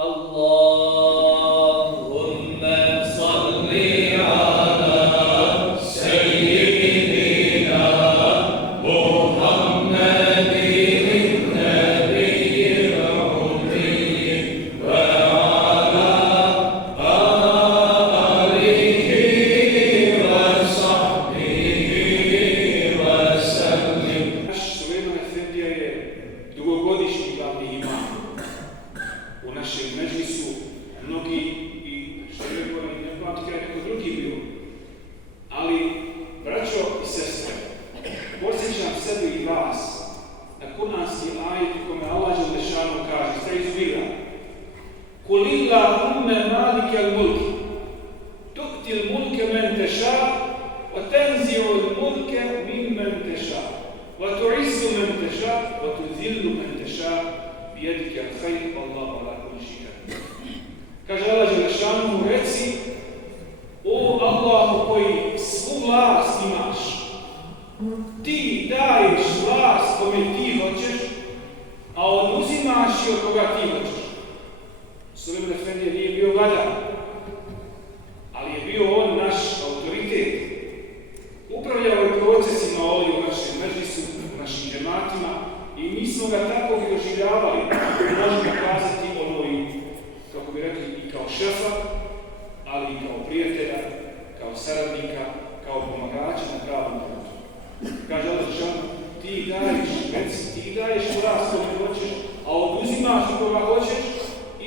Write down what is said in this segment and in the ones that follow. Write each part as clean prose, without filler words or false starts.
اللهم صل على سيدنا محمد النبي الأمي وعلى آله وصحبه وسلم. Naš Sulejman Efendija je dugogodišnji glavni imam u našem medžlisu, mnogi i što je rekao ne pamti kako neko drugi bio. Ali, braćo i sestre, podsjećam sebe i vas na kuranski ajet u kome Allah dželešanu kaže, šta izbira: Kul Allahumme malikel mulk, tu'til mulke men teša, wa tanzi'ul mulke mimmen teša, wa tu'izzu men teša, wa tudhillu men teša, bijedike al-khayr, wallahu ala kulli shay'in qadir. Kaže Allah dželešanu, reci: O Allahu koji svu vlast imaš, ti daješ vlast kome ti hoćeš, a oduzimaš i od koga ti hoćeš. Sulejman Efendija nije bio vladar, ali je bio on naš autoritet. Upravljao je procesima ovdje u našem medžlisu, u našim džematima, i mi smo ga tako i doživljavali, možemo kazati ono i, kako bi rekli, i kao šefa, ali i kao prijatelja, kao saradnika, kao pomagača na pravom putu. Kaže Allah dželešanu, ti daješ vlast kome hoćeš, a oduzimaš koga hoćeš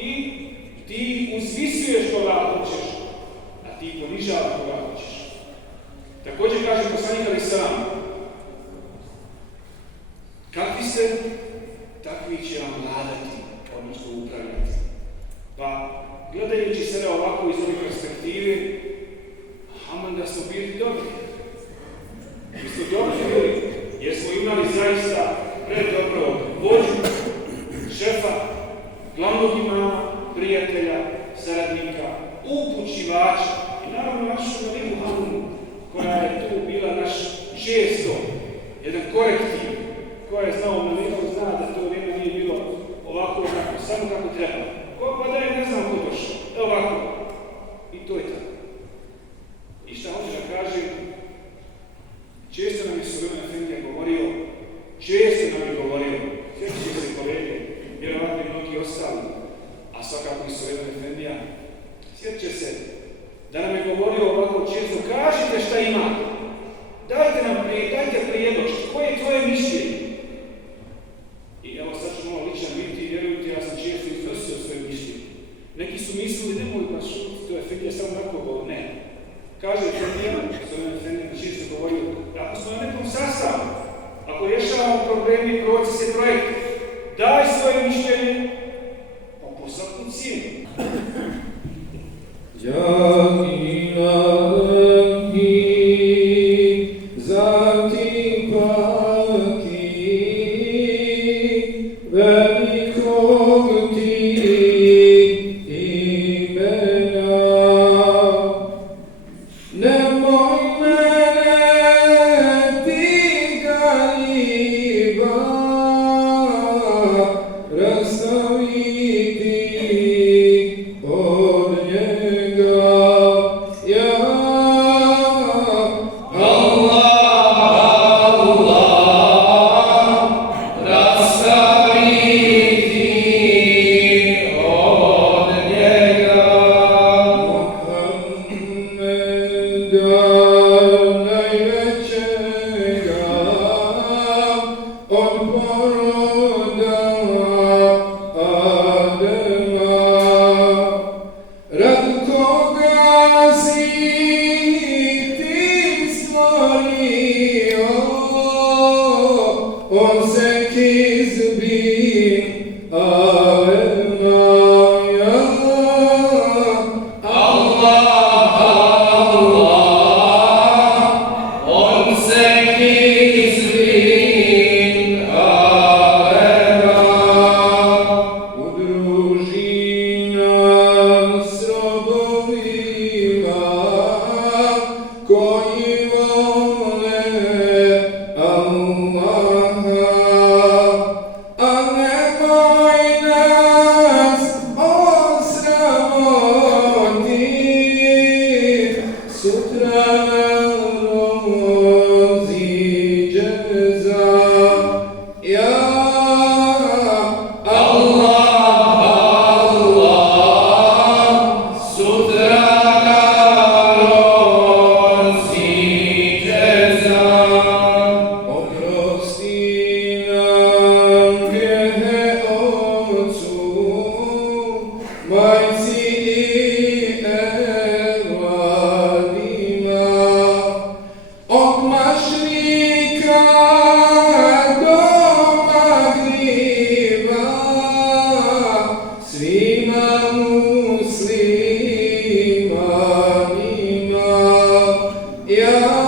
i ti uzvisuješ koga hoćeš, a ti ponižavaš koga hoćeš. Također kaže poslanik alejhi selam, kakvi ste, takvi će vam vladati, odnosno upravljati. Pa, gledajući sada ovako iz ove perspektive, aman da smo bili dobri. Mi smo dobri bili, jer smo imali zaista predobrog vođu, šefa, glavnog imama, prijatelja, saradnika, upućivača i naravno našu Maliku Harunu, koja je tu bila naš često, jedan korektiv, koja je znao Maliku, zna da to vrijeme nije bilo ovako, samo kako treba. Ko pa da je ne znam ko došao, ovako. I to je tako. I šta hoće da kaže, često nam je Sulejman Efendija govorio, sjećaju se kolege, vjerovatno i mnogi ostali, a svakako i Sulejman Efendija, sjeća se da nam je govorio ovako često, kažite šta imate, dajte prijedlog, koje je tvoje mišljenje? I evo sad ću malo ličan biti, vjerujte, ja sam često iznosio svoje mišljenje. Neki su mislili, nemoj pa šuti, to je Efendija samo tako govor, ne. Kaže Efendija, Sulejman Efendija često govorio, ako smo na nekom sastavu, ako rješavamo problemi, procese, projekte, daj svoje mišljenje, pa po svaku cijenu. Rasa Majci i Evladima, od Mašrika do Magriba, svima muslimanima, ja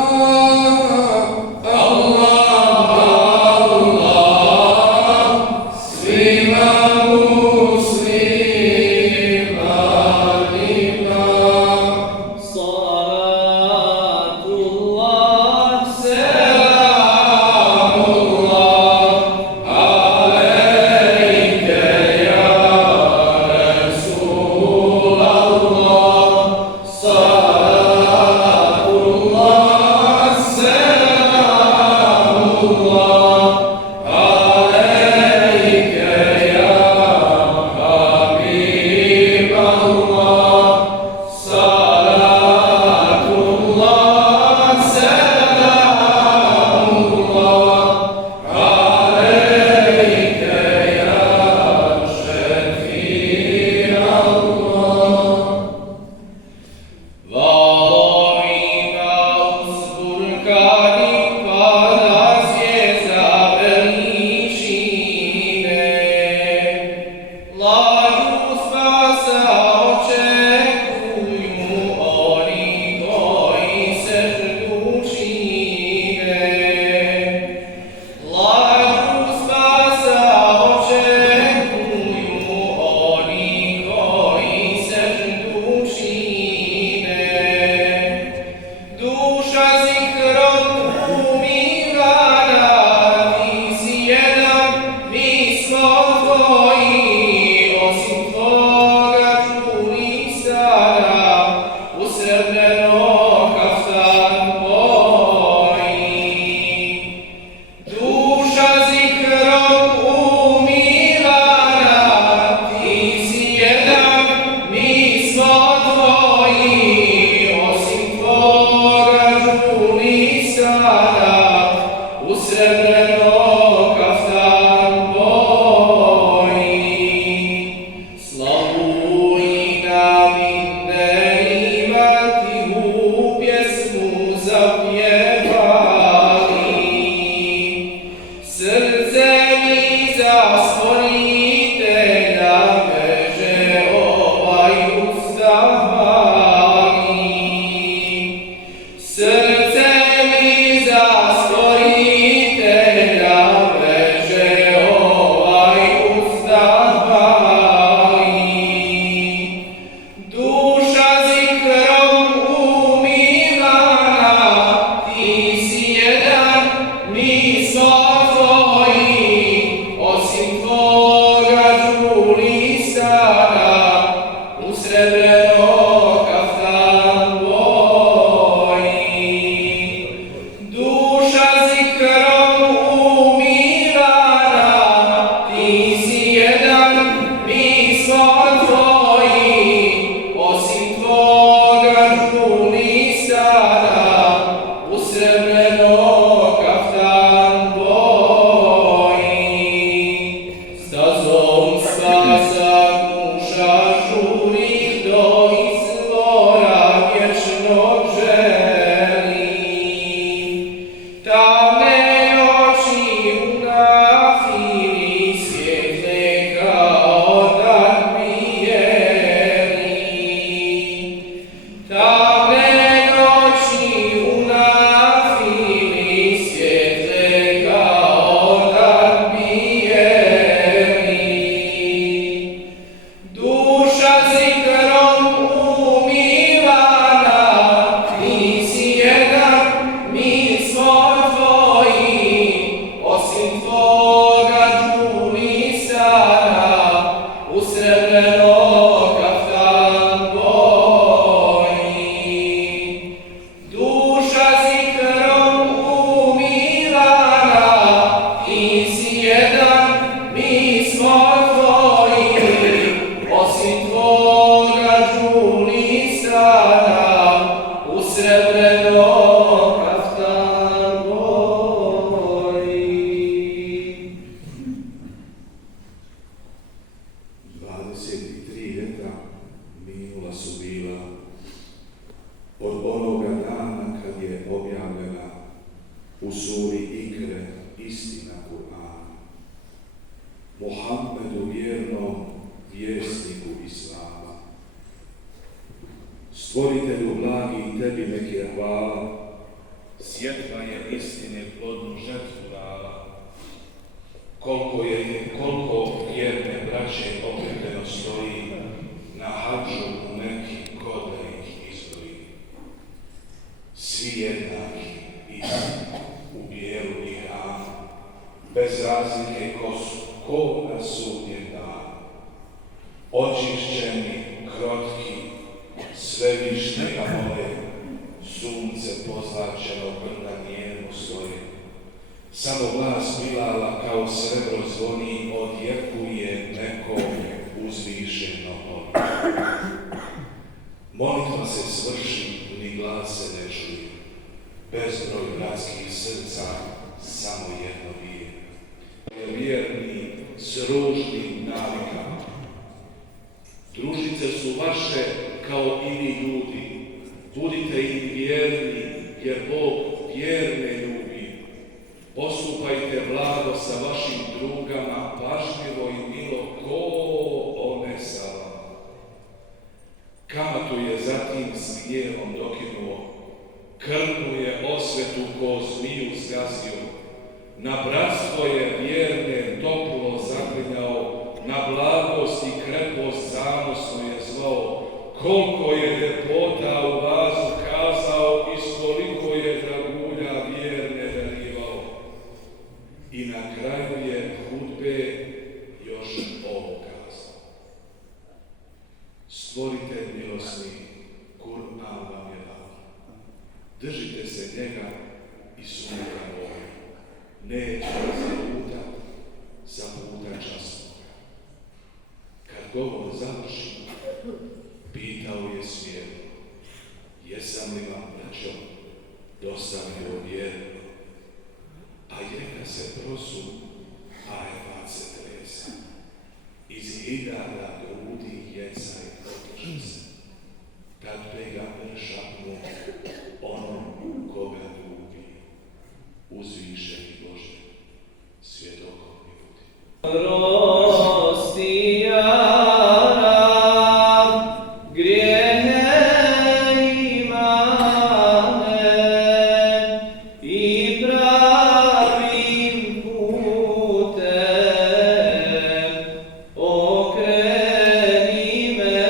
su bila od onoga dana kad je objavljena u suri Ikre istina Kur'ana, Muhammedu vjernom vjesniku Islama. Stvoritelju blagi i tebi nek je hvala, sjetva je istine plodnu žetvu dala. Koliko vjerne braće okupljeno stoji na hadžu u Meki, ko da ih izbroji. Svi jednaki isti u bijelu ihranu, bez razlike ko na sudnjem danu. Očišćeni, krotki, svevišnji amore, sunce pozlačeno brda njemu svoje. Samo glas Bilala kao srebro zvoni, odjekuje neko uzvišeno ono. Molitva se svrši, ni glas se ne čuje. Bezbroj bratskih srca, samo jedno bije. Vjerni s ružnim navikama. Družice su vaše kao i vi ljudi. Budite im vjerni, jer Bog vjerne ljubi. Postupajte blago sa vašim drugama, pažljivo i milo ko one sa vama. Kamatu je zatim s gnjevom dokinuo, krvnu je osvetu ko zmiju zgazio, na bratstvo je vjerne toplo zaklinjao, na blagost i krepost zanosno je zvao, koliko je ljepota u vazu kazao i s koliko je dragulja vjerne darivao. I na kraju je hudbe još ovo kazao. Stvoritelj milosni, Kur'an vam je dao. Držite se njega i sunnika moja. Neće zalutat sa puta časnoga. Kad govor završi, pitao je smjerno, jesam li vam, braćo, dostavio vjerno? A jeka se prosu, a evat se tresa. Iz hiljada grudi jecaj oteže se. Tad pega šapnu onom koga ljubi. Uzvišeni Bože, svjedokom mi budi. Prosti jara, grijehe imane i pravim putem okreni me.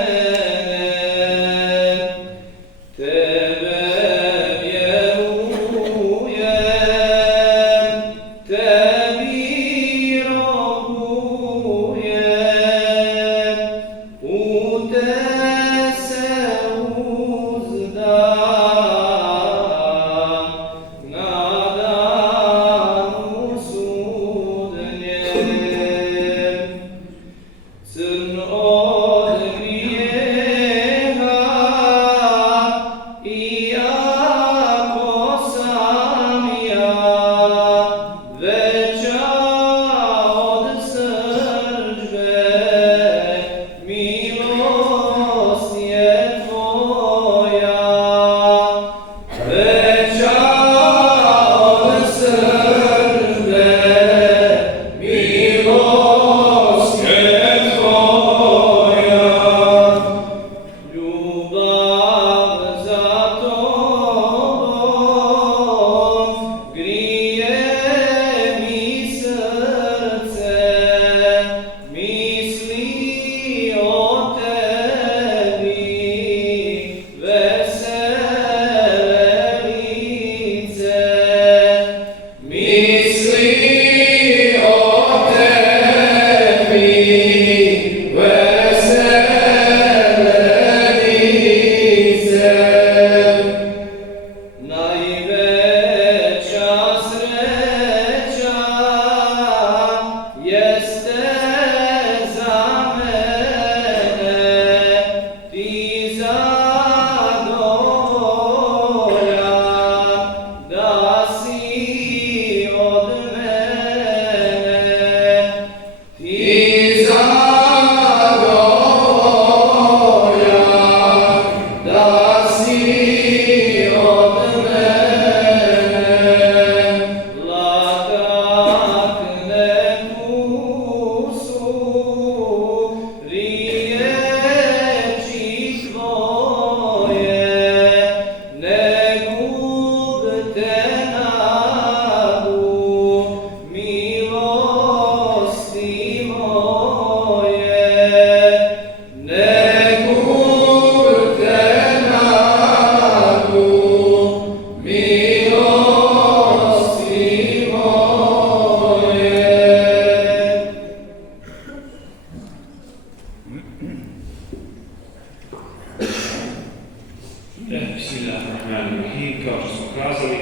Bismillahirrahmanirrahim, kao što smo kazali,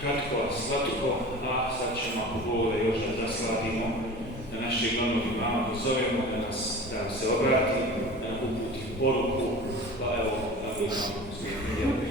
kratko, slatko, a sad ćemo, ako Bog još da zasladimo na našeg glavnog imama, pozovemo da nam se obrati, da nam uputi poruku, pa evo, da nam imamo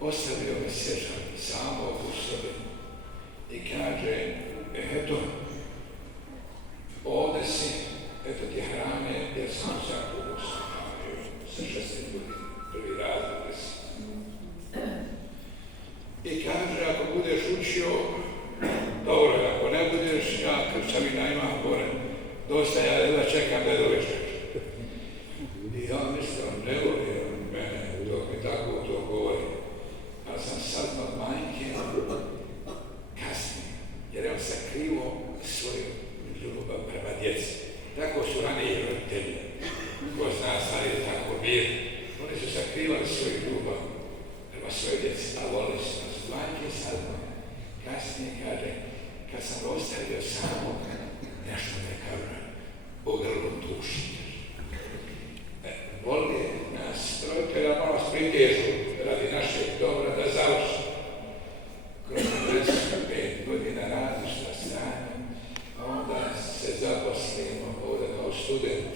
Ostavio me sjećam samo u sobi i kaže, eto, ovdje si, eto ti hrane, jer sam u Zakubu sa 16 godina, prvi razred si. I kaže, ako budeš učio, dobro, ako ne budeš, ja krčavina imam gore, dosta ja jedva čekam da dovežem. I ja mislim, ne voli mene, dok mi tako to govori. Ali sam saznao od majke kasnije, jer je on sakrivo svoju ljubav prema djeci. Tako su ranije roditelji. Ko zna, stari je tako bili. Oni su sakrivali svoju ljubav prema svojoj djeci, a volili su nas. Majke saznao. Kasnije kaže, kad sam ga ostavio samo, nešto me kaže, u grlu duši. Voli nas roditelja malo spritežu radi našeg dobra da završi. Kroz 35 godina različita strana, a onda se zaposlimo ovdje kao student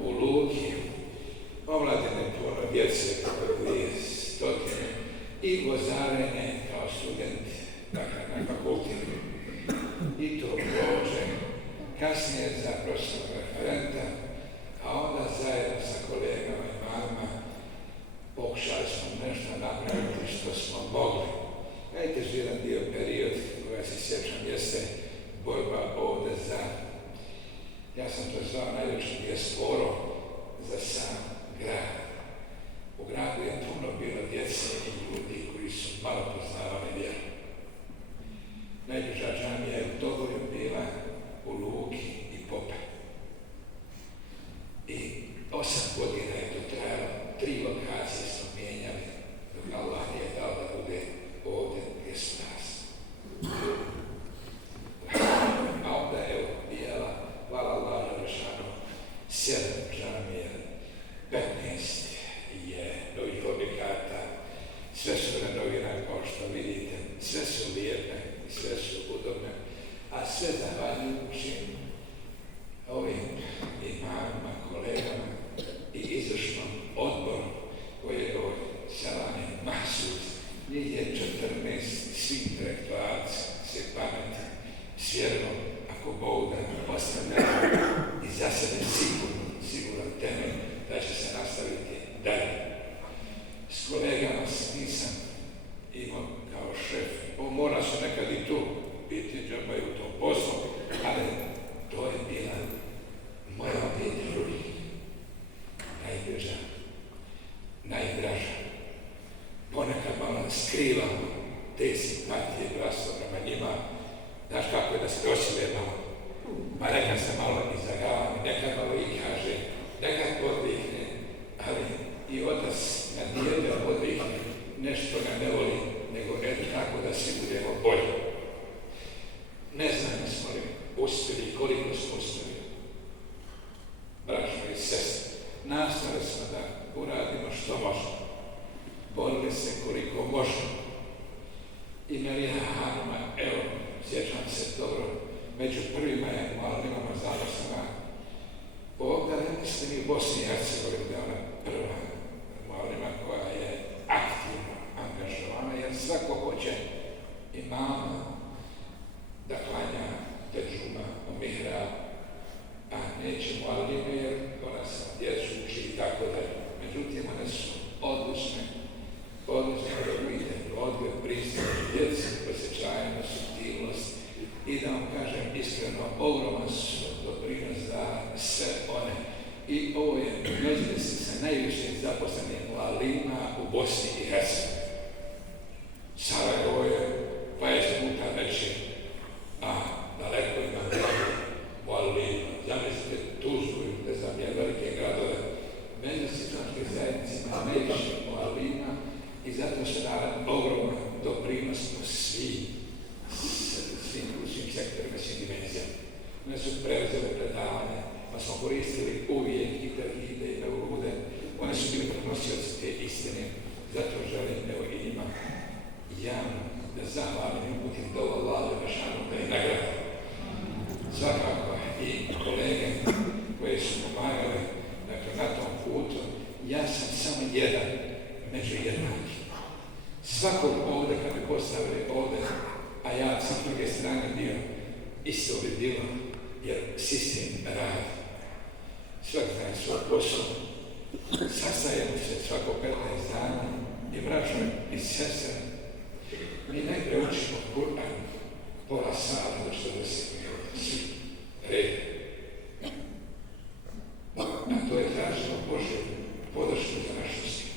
u Luki, omladine puno djece kako 200 i vozarenje kao student, dakle na fakultetu. I to prođe kasnije za profesornog referenta, a onda zajedno sa kolegama i mamama pokušali smo nešto napraviti što smo mogli. Najteži jedan dio period koja se sjećam jeste borba ovdje za, ja sam to zvao najveći dijasporu, za sam grad. U gradu je puno bilo djece i ljudi koji su malo poznavali vjeru. Najbliža džamija je u Togoju bila u Luki i Pope. I 8 godina je to trajalo, 3 lokacije smo mijenjali, dok Allah nije dao da bude ovdje gdje su nas. A onda evo bijela, hvala Allah Želešanu, 7 džamija, 15 je novih objekata, sve su renovirane kao što vidite, sve su lijepe, sve su udobne, a sve zahvaljujući ovim imamima, kolegama i izvršnom odboru koji je ovdje Selani Mahsud. Njih je 14 svi intelektualci, svi pameti, s vjerom, ako Bog da ostavljaju i za sebe siguran temelj da će se nastaviti dalje. S kolegama nisam imao kao šef, mora se nekad i tu biti džabaju u tom poslu, ali to je bila moja obitelj. koliko smo uspjeli. Braćo i sestre, nastavili smo da uradimo što možemo. Borili se koliko možemo. Imali je Hanuma, evo, sjećam se dobro, među prvima je Mualimama Zalosama. Ovdje ne mislim i u Bosni i Hercegovini da je ona prva Mualima koja je aktivno angažovana, jer svako hoće imama da klanja teđuma u mihrab, a neće Mualime jer ona se djecu uči i tako dalje. Međutim, one su odlične odgoj, pristup djeci, posjećajno, subtilnost i da vam kažem iskreno, ogroman su doprinos za sve one. I ovo je međutim sa najviše zaposlenih mualima u Bosni i Hercegovini. Sarajevo je 20 puta veće, a daleko ima mualima. Zamislite Tuzlu, ne znam, je velike gradove. Međusičanske zajednice ima najviše mualima i zato se dala ogroman doprinos u svim sektorima, svim dimenzijama. One su preuzele predavanje, pa smo koristili uvijek i tevhide i mevlude. One su bili prenosioci te istine. Zato želim, evo i njima, javno da zahvalim i uputim do Allaha Đelešanu da ih nagradim. Svakako i kolege koje su pomagali na tom putu, ja sam samo jedan među jednaki. Svakog ovdje kad bi postavili ovdje, a ja sam s druge strane bio, isto bi bilo, jer sistem radi. Svak dan svoj posao, sastajemo se svako 15 dana i braćo i sestre, mi najprije učimo Kur'an, pola sata do 40 minuta, svi red. A to je tražimo Božju podršku za našu svijet.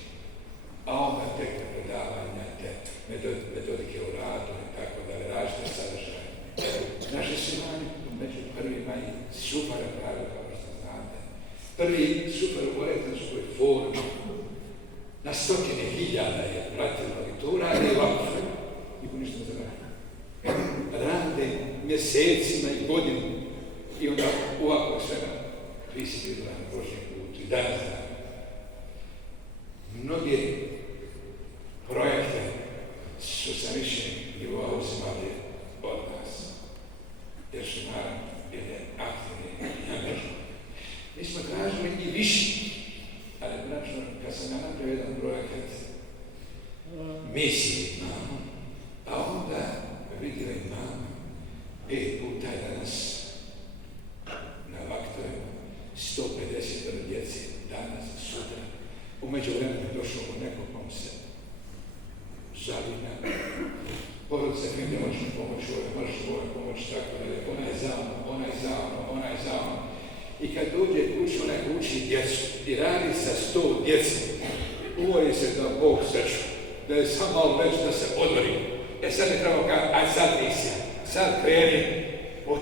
A onda tek predavanja, te metodike u radu i tako da različite sadržaje. Naši su imali među prvima i super pravi, kao što znate. Prvi super u Boretanskoj forumi na 100.000 je pratilo i to uradi ovako. Niko ništa ne završi. Rade mjesecima i godinu i onda ovako svega prisjetili na Božjem putu i danas da. Mnoge projekte su sa više nivoa uzimali od nas, jer su naravno bili aktivni i angažovani. Mi smo tražili i više, ali bračno, kad sam ja napravio jedan projekat misiji imamo, a onda vidio imamo 5 puta danas na vaktovima 150 djece danas, sutra. U međuvremenu je došlo u neko kom se žalina. Porodice koji ne možemo pomoći, možemo pomoći, tako da je onaj za ono. I kad dođe kući, onaj uči djecu i radi sa 100 djece. Uvori se da Bog sreću, da je samo malo već da se odmori. Sad ne trebamo kada, aj sad nisi, sad kreni,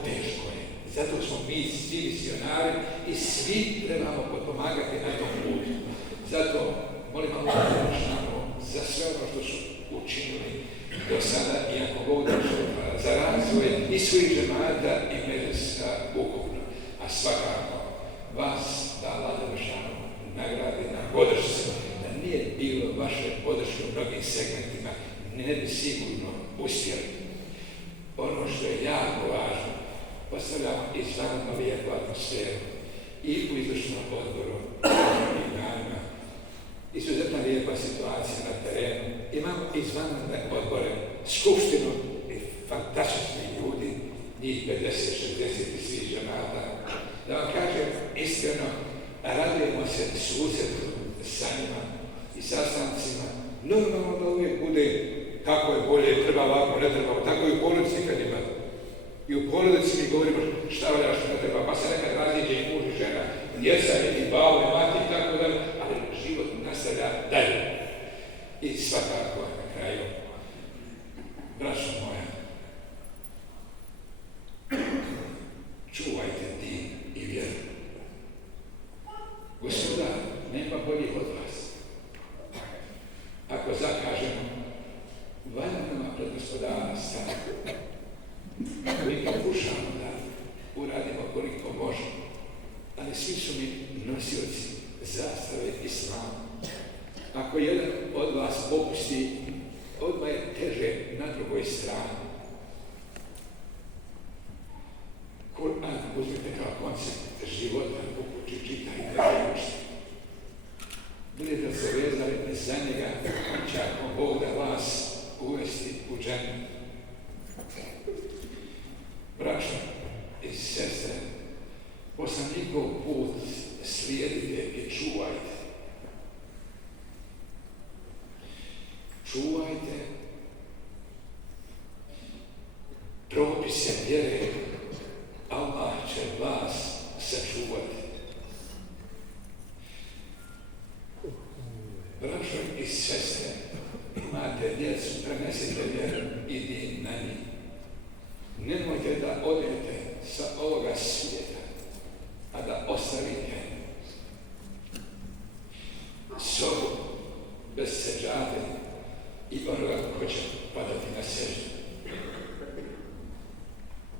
teško je. Zato smo mi svi misionari i svi trebamo potpomagati na tom putu. Zato molim Allah za sve ono što su učinili do sada i ako Bog došao za razvoj i svojih žemata i medijska ukupno. A svakako vas da Allah Đelešanu nagradi na podršci. Da nije bilo vaše podrške u mnogim segmentima, ne bi sigurno uspjeli. Ono što je jako važno, postavljamo izvanredno lijepu atmosferu i u izvršnom odboru i danima. Izuzetna lijepa situacija na terenu. Imamo izvanredne odbore, skupštinu i fantastični ljudi, njih 50, 60 i svih žemata. Da vam kažem iskreno, radujemo se susretu sa njima i sastancima. Normalno da uvijek bude kako je bolje, treba ovako, ne treba, tako i u porodici kad ima. I u porodici mi govorimo šta valja, što ne treba, pa se nekad raziđe i muž i žena, djeca i babo i mati i tako dalje, ali život nastavlja dalje. I svakako na kraju, braćo moja, čuvajte din i vjeru. Gospodar, nema boljih od vas. Ako zakažemo, valja nama pred gospodara stane. Mi pokušamo da uradimo svi su mi nosioci zastave Islama. Ako jedan od vas popusti, odmah je teže na drugoj strani. Kur'an uzmite kao koncept života, uči, čitajte, učite. Budete se vezali za njega, on će ako Bog da vas uvesti u džennet. Braćo i sestre, poslanikov put slijedite i čuvajte. Čuvajte propise vjere, Allah će vas sačuvati. Braćo i sestre, imate djecu, prenesite vjeru i din na njih. Nemojte da odete sa ovoga svijeta, a da ostavite sobu bez seđade i onoga ko će padati na seždu.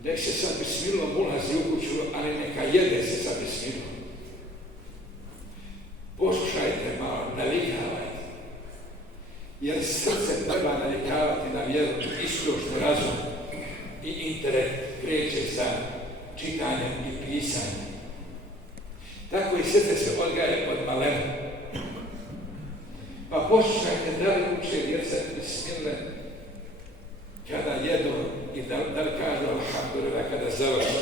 Nek se sad bismilom ulazi u kuću, ali neka jede se sad bismilom. Poslušajte malo, navikavajte. Jer srce treba navikavati na vjeru, isključnu razum i intelekt kreće sa čitanjem i pisanjem. Tako i srce se odgaja od malena. Pa poslušajte da li uče djeca bismile kada jedu i da li kažu alhamdulillah kada završi.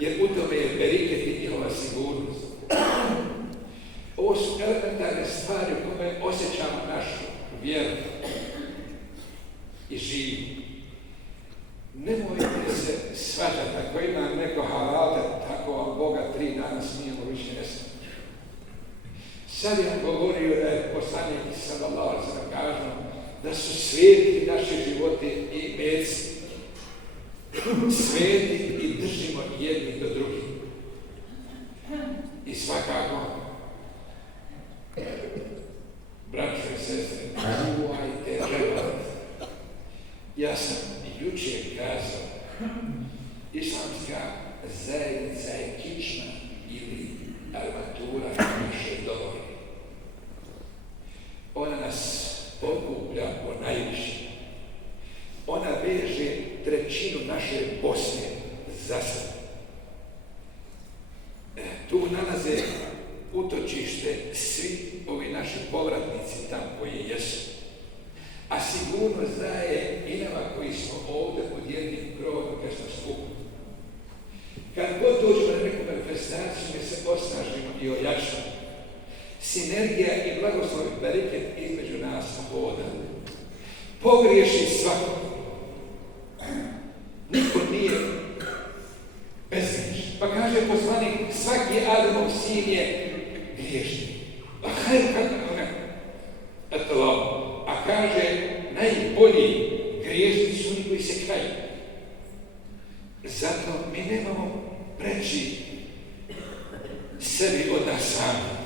Jer u tome je beriket i njihova sigurnost. Ovo su elementarne stvari u kome osjećamo našu vjeru i živimo. Nemojte se svađati, ako ima neko halalta, tako vam Boga 3 dana smijemo više ne smijemo. Sad je on govorio da je poslanik sallallahu alejhi ve sellem kažu da su sveti naši životi i meci. Sveti i držimo jedni do drugih. I svakako, braćo i sestre, čuvajte život. Ja sam jučer kazao, islamska zajednica je kičma ili armatura naše domovine. Ona nas okuplja po najviše. Ona veže 1/3 naše Bosne za sebe. Tu nalaze utočište svi ovi naši povratnici tamo koji jesu. A sigurnost daje i nama koji smo ovdje pod jednim krovom kad smo skupni. Kad god dođemo na neku manifestaciju, mi se osnažimo i ojačamo. Sinergija i blagoslov i beriket između nas hoda. Pogriješi svako. Niko nije bezgrešan. Pa kaže poslanik, svaki Adamov sin je griješnik. A hajde kako ne? Eto ovo. A kaže, najbolji griješnici su oni koji se kaju. Zato mi nemamo preći sebi od nas sami.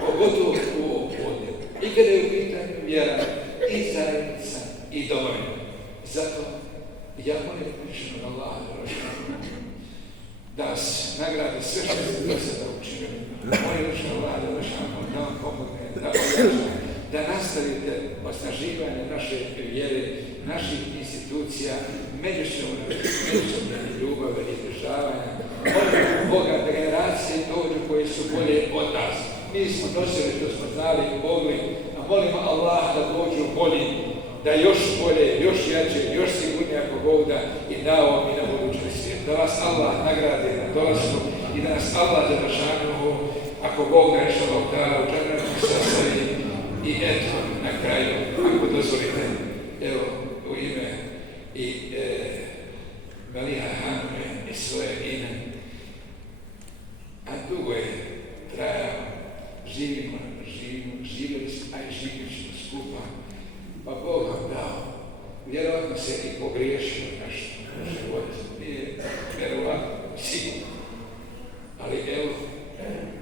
Pogotovo u ovom podnebu. I kada je u pitanju vjera, i zajednica, i domovina. Zato ja molim pričinu na Allaha da vas nagradi sve što ste do sada učinili. Molim lično Allaha da vam pomogne, da ojača, da nastavite osnaživanje naše vjere, naših institucija, međusobne ljubave i izdržavanja. Molim Boga da generacije dođu koji su bolje od nas. Mi smo nosili što smo znali i mogli, a molimo Allaha da dođu bolji, da još bolje, još jače, još sigurnije ako Bog da i dao i na budućnost svijet. Da vas Allah nagradi na dolasku i da nas Allah završavamo ako Bog da nešto ovdje u džennetu sastavi. I eto, na kraju, ako dozvolite, evo, u ime i Maliha Hanme i svoje ime, a dugo je trajao, živjeli smo, a i živjeli ćemo skupa, pa Bog vam dao, vjerovatno se i pogriješio naš život, nije vjerovatno sigurno, ali evo,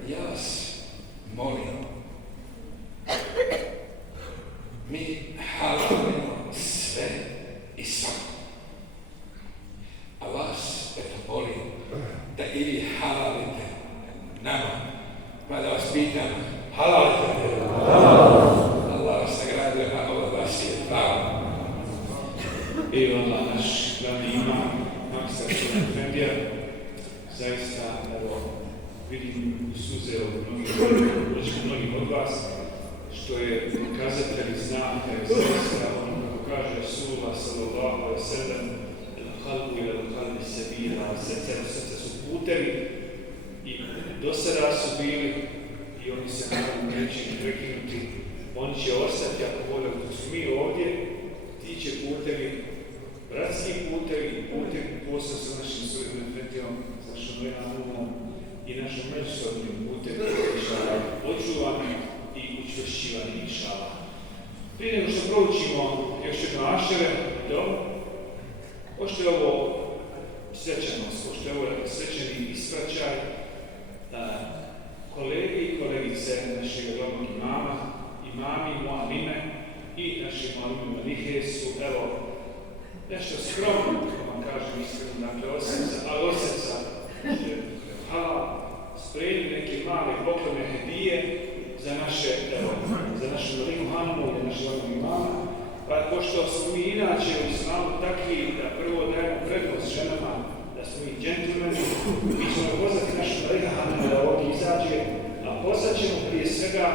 ja vas molim, mi halalimo sve i svako. A vas, eto, molim da i vi halalite nama. Pa da vas pitam, halal te? Allah vas nagradio na ovo vas je pravo. I Allah, naš glavni imam, Maksar Efendija, zaista, evo, vidim suze od mnogih od vas, što je pokazatelj znaka i zaista, ono kako kaže Rasulullah sallallahu alejhi ve sellem, al-qalbu ila al-qalbi sabila, srce su putevi i do sada su bili i oni se naravno neće prekinuti, oni će ostati ako vole, dok su mi ovdje, ti će putevi, bratski putevi, posao sa našim sudjenom Efendijom, sa našom Lehanom i našom međusobnim putem, očuvani i učvršćivani inšala. Prije nego što proučimo još jedno ašere, pošto je ovo svečanost, pošto je ovo svečani ispraćaj, kolege i kolegice našeg glavnog imama, imami, mualime i naših mualime Malihe su, evo, nešto skromno, kako vam kažem iskreno, dakle od srca, ali od srca, što je spremili neke male poklone hedije za našu Malihu Hanu i našu glavnog imama. Pa pošto smo mi inače u islamu takvi da prvo dajemo prednost ženama, da smo mi džentlmeni, mi ćemo pozvati našu Malihu Hanu da ovdje izađe, a pozvat ćemo prije svega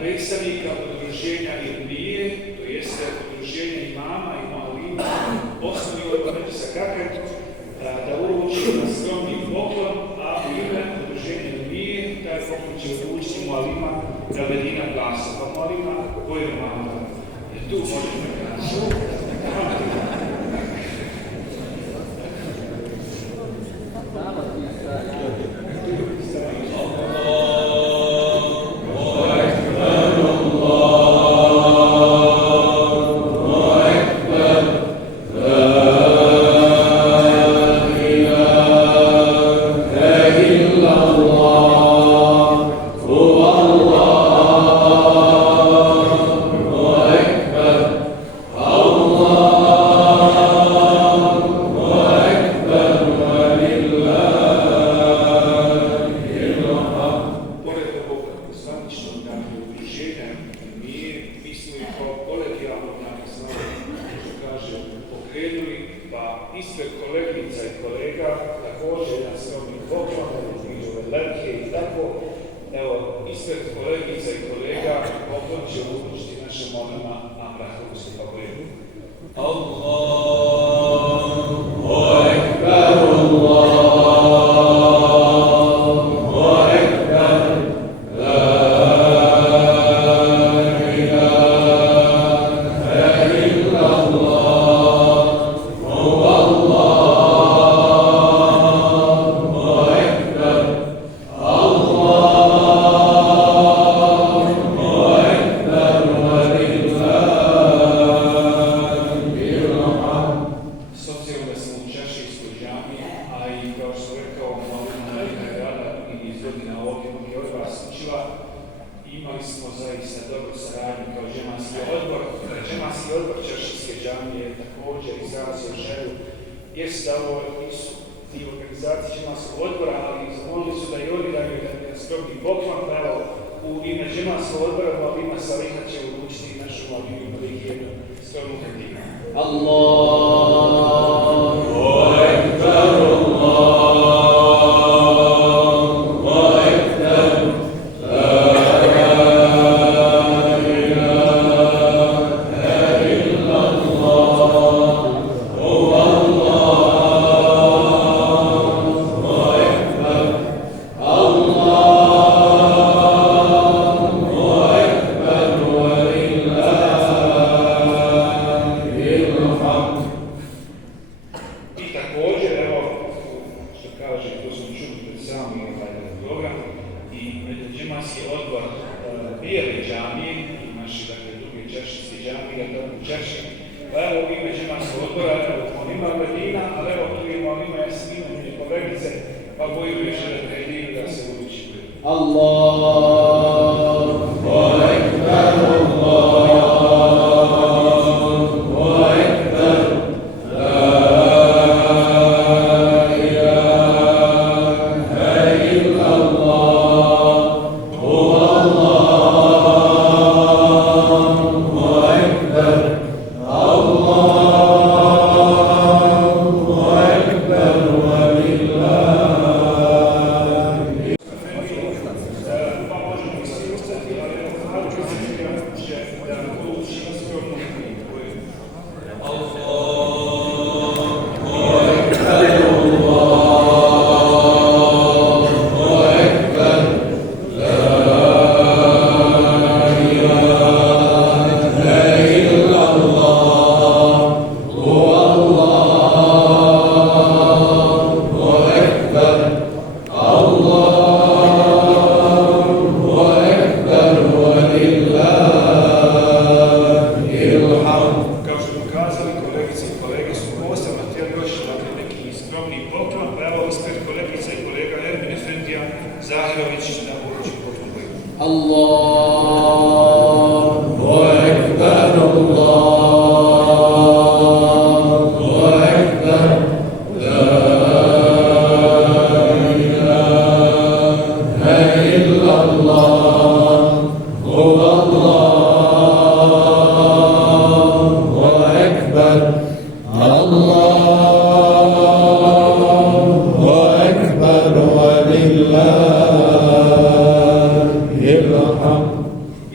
predstavnika udruženja Irbije, to jeste udruženja imama i mualima, osnovi od Međusa Kakret, da uruči na skromni poklon, a u ime udruženja Irbije taj poklon će uručiti mualima Gavedina Glasa, pa mualima Bojro Manda. Jer tu možemo gledati. Allah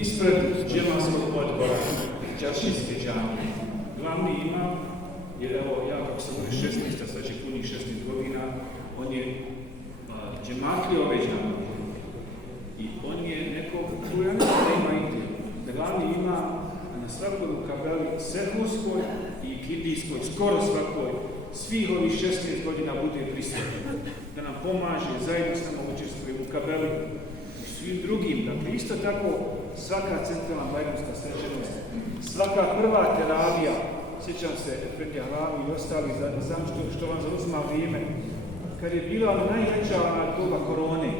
Ispred džematskog odbora Čaršijske džamije glavni imam, jer evo ja kako sam uvijek 16, a sad će punih 16 godina, on je džematlio ove džamije. I on je nekog čuja nema ide. Glavni imam na svakoj u Kabeli Serhurskoj i Kidijskoj, skoro svakoj, svih ovih 16 godina bude prisutan. Da nam pomaže, zajedno s nama učestvuje u Kabeli i svim drugim. Dakle, isto tako svaka centralna blagdanska svečanost, svaka prva teravija, sjećam se Efendija Hlavi i ostali, znam što vam zauzima vrijeme, kad je bila najveća doba korone,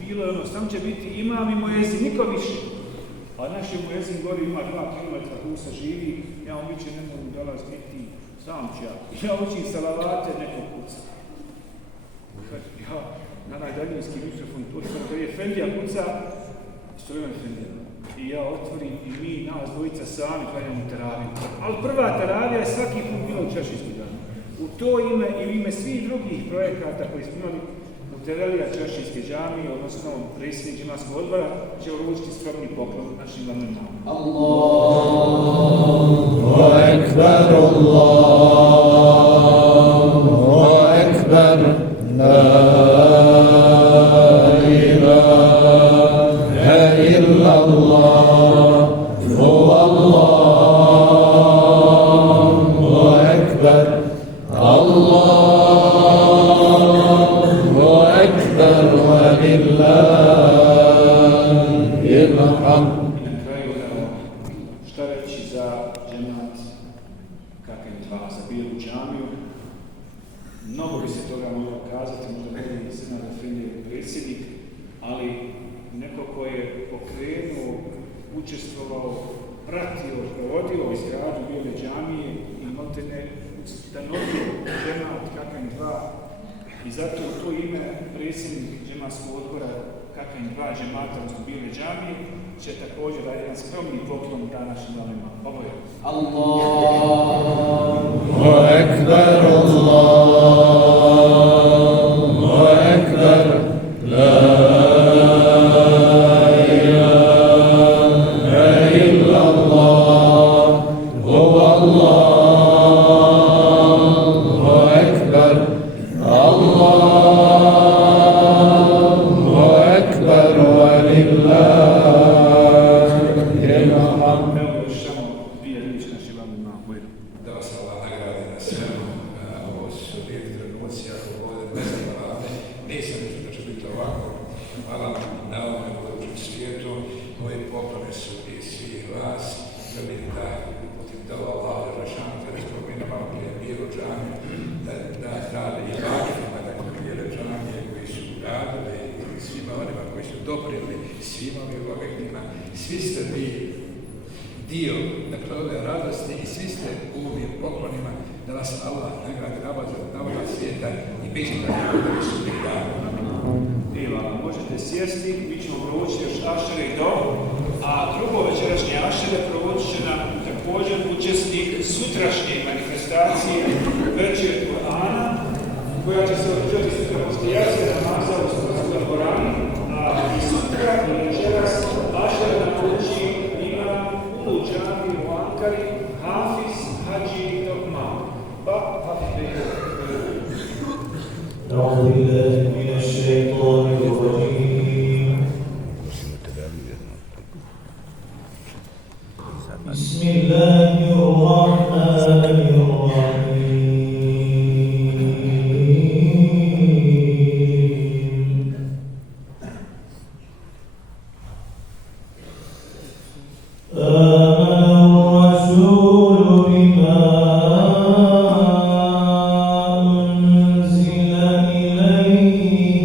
bilo je ono, sam će biti imam i mojezin, niko više. A naš je mojezin gori ima 2 km, tu se živi, ja on više ne mogu dolaz biti, sam ću ja. Ja učim salavate nekog kuca. Ja na najdaljinski mikrofon to je Efendija kuca, stojim Efendija. I ja otvorim i mi, nas dvojica sami klanjamo teraviju. Ali prva teravija je svaki put bila u Čaršijskoj džamiji. U to ime i u ime svih drugih projekata koji smo imali u Tevelija Čaršijske džamije, odnosno predsjednik džematskog odbora, će uručiti skromni poklon našim glavnim namom. Allahu Ekber, Allahu Ekber, la ilaha illallah, Allahu Ekber, Allahu Ekber, wa lillahil hamd. I na kraju, šta reći za džemat KKM2, za Bijelu džamiju. Mnogo bi se toga moglo kazati, možda ne bi se na Efendija predsjednik, ali neko ko je pokrenuo, učestvovao, pratio, provodio izgradnju Bijele džamije i maltene ustanovio džemat KKM2 i zato u to ime predsjednik džematskog odbora KKM2 džemata, odnosno Bijele džamije, će također dati jedan skromni poklon današnjim danima. Ovo je. Allahu Ekber, Allahu Ekber, la ilaha illallah, Allahu Ekber, Allahu Ekber, wa lillahil hamd. Evo još samo dvije riječi naših glavnih nama. Da vas Allah nagradi na svemu. Ovo su lijep trenuci, ako ovdje ne znam hvala. Nisam mislio da će biti ovako. Hvala na ovome budućem svijetu. Moje poklone su i svih vas. Želim da putim dova Allah da rašanite da spomenu malo prije Bijelu džamiju, da rade i vakima, dakle Bijele džamije koji su radili i svima onima koji su doprinijeli svima ovim objektima. Svi ste vi dio dakle ove radosti i svi ste u ovim poklonima da vas Allah nagradi na ovoga svijeta i bit ćete da su tih dana. Evo, možete sjesti, mi ćemo provući još ašere i do, a drugo večerašnje ašere provući će nam također učesnik sutrašnje manifestacije Večer Kur'ana, koja će se održati sutra poslije jacije namaza u Studenskoj dvorani, a i sutra i večeras ašere nam uči imam u džamiji u Ankari Hafiz Hadži Tokman. أعوذ بالله من الشيطان الرجيم بسم الله الرحمن الرحيم آمن الرسول بما أنزل إليه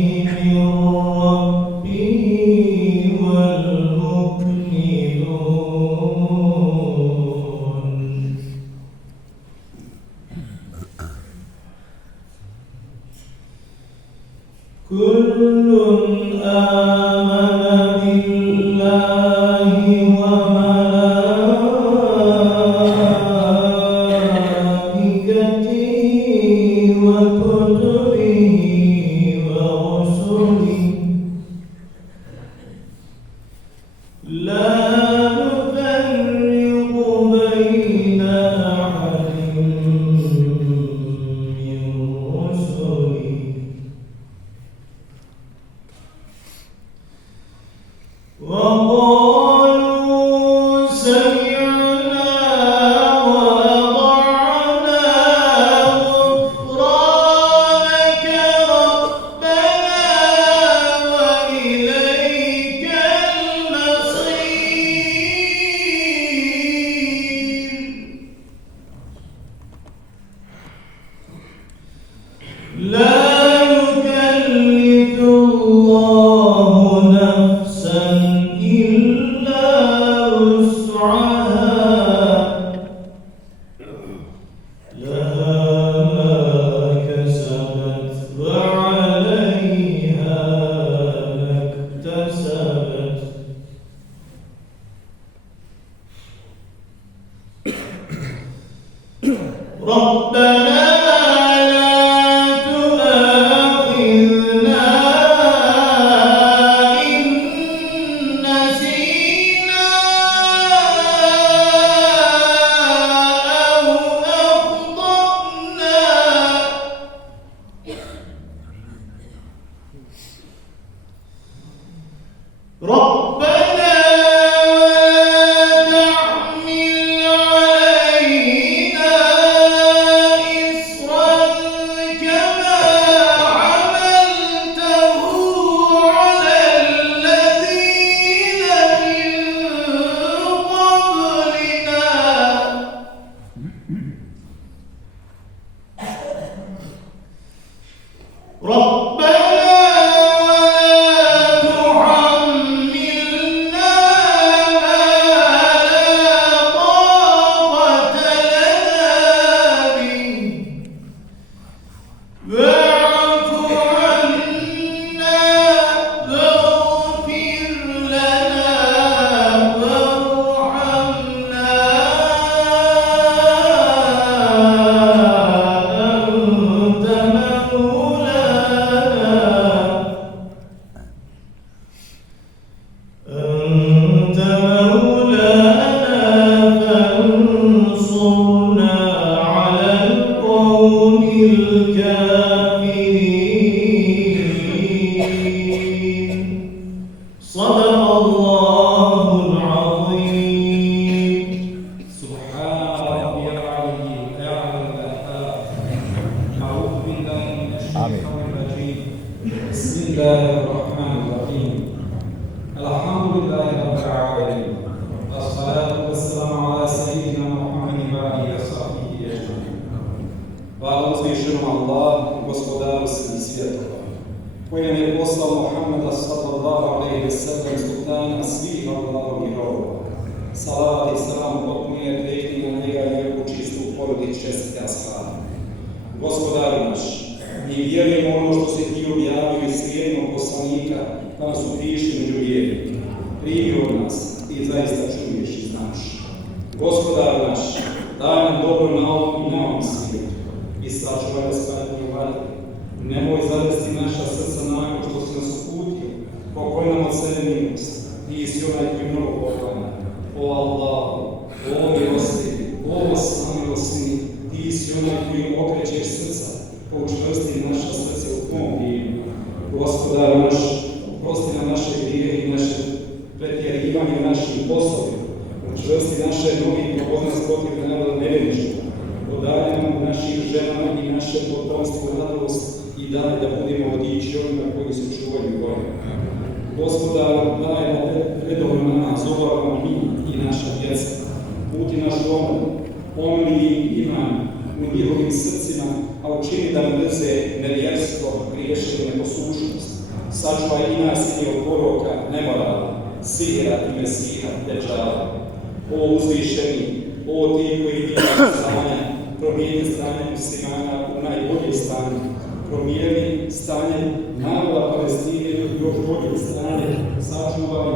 promijeni stanje naroda Palestine i još bolje stanje, sačuvaj,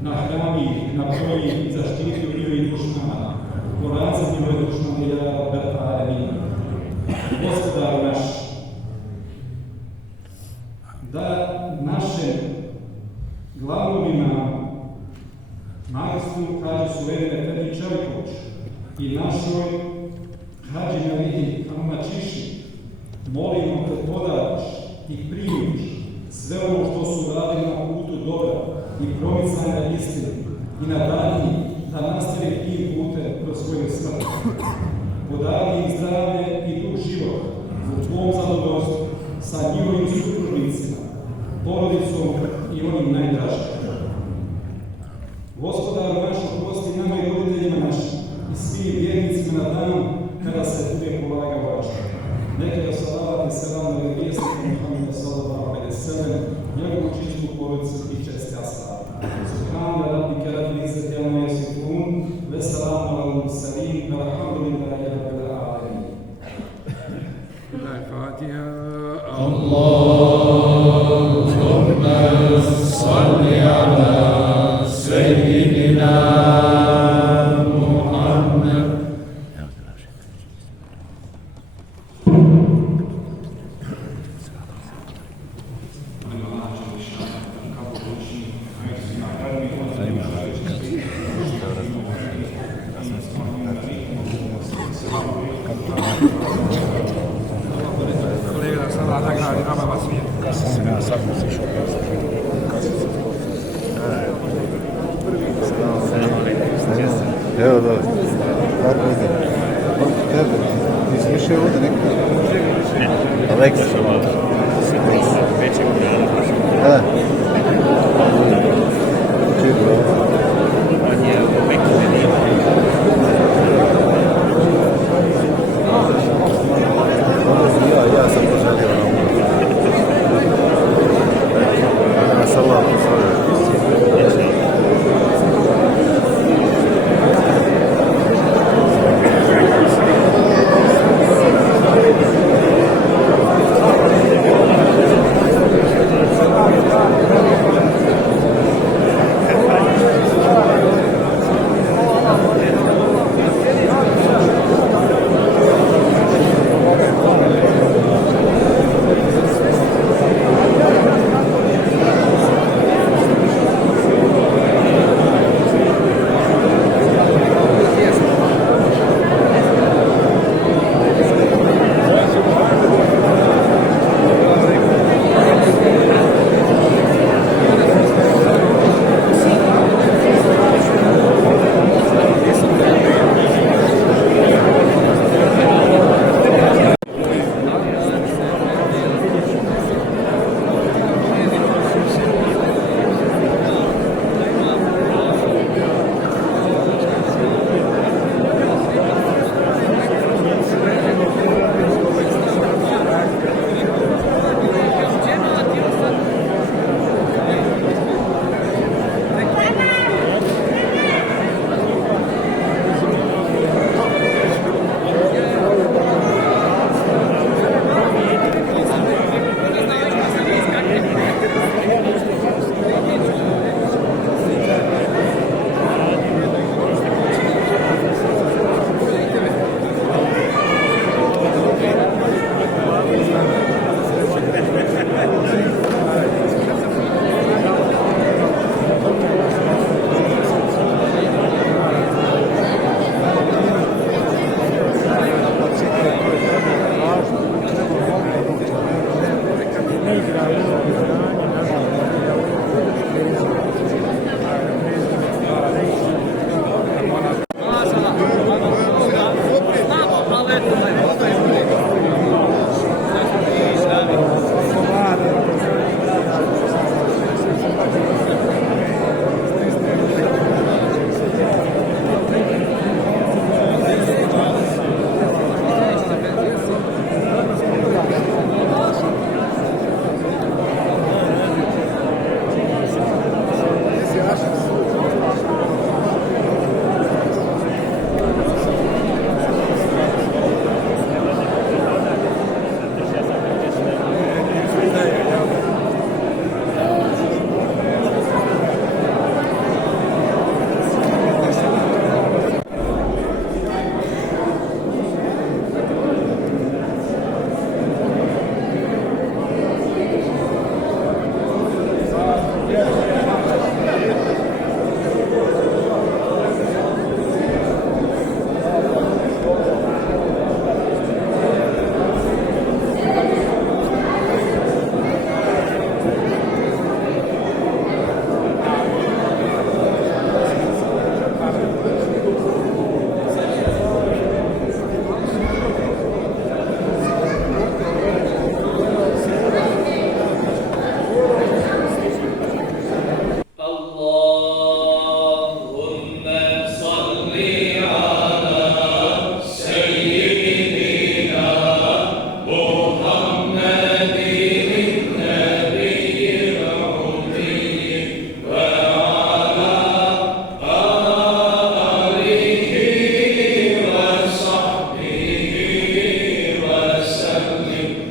nahrani, napoji, zaštiti njihovi dušmana, porazi njihove dušmane, ja Rabbel Alemin. Gospodar naš, da našem glavovima, magistru Hadži Sulejmane Efendi Čeliković i našoj Hadži Nalihi Amačiši, molimo te podariš i primiš sve ono što su radili na putu dobra i promicanja istine i na danji da nastavi tim putem kroz svoju smrt. Podari im zdravlje i dug život u tvom zadovoljstvu sa njihovim supružnicima, porodicom i onim najdražim. Gospodaru naš, oprosti nama i roditeljima našim i svim vjernicima na dan kada se bude polagao vačan. Neka je salavat i selam na vjerovjesnika Muhammeda sallallahu alejhi ve sellem, njegovu čistu porodicu i česti ashab. Subhana rabbika rabbil izzati amma yasifun, ve salamun alal mursalin, velhamdulillahi rabbil alamin. Allahumma salli ala sayyidina Muhammad. Evo, dobro.